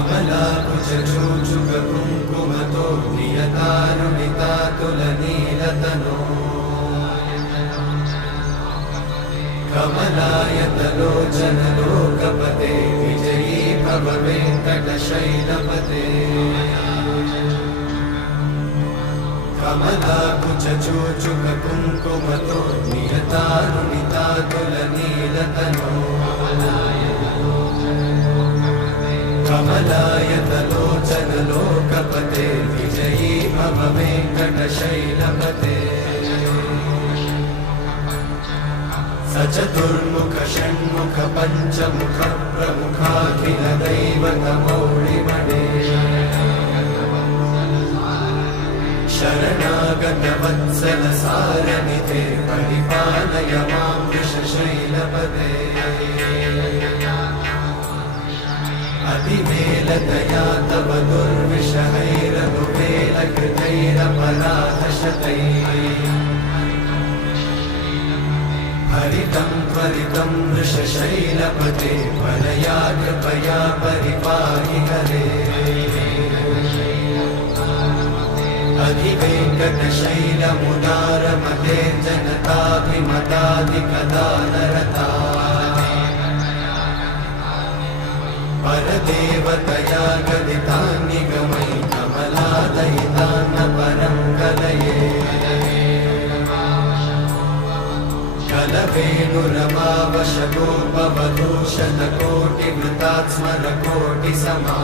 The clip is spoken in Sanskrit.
कमलाकुचूचुककुङ्कुमतो नियतारुणितातुलनीलतनो कमलायतलोचनलोकपते विजयी भव वेङ्कटशैलपते कमलाकुचूचुककुङ्कुमतो नियतारुणितातुलनीलतनो कमलायतलोचनलोकपते विजयी भव वेङ्कटशैलपते सचतुर्मुख षण्मुख पञ्चमुख प्रमुखाखिल दैवतमौळिमणे शरणागत वत्सल सारनिधे परिपालय मां वृषशैलपते अतिवेलतया तव दुर्विषहैरनुवेलकृतैरपराधशतैः हरितं त्वरितं वृषशैलपते परया कृपया परिपाहि हरे अधिवेङ्कटशैलमुदारमते जनताभिमताधिकदानरता परदेवतया गदितान्निगमयि कमलादयितान्न परं कलये कलवेणुरवावशगोपवधूषतकोटिवृतात् स्मरकोटिसमा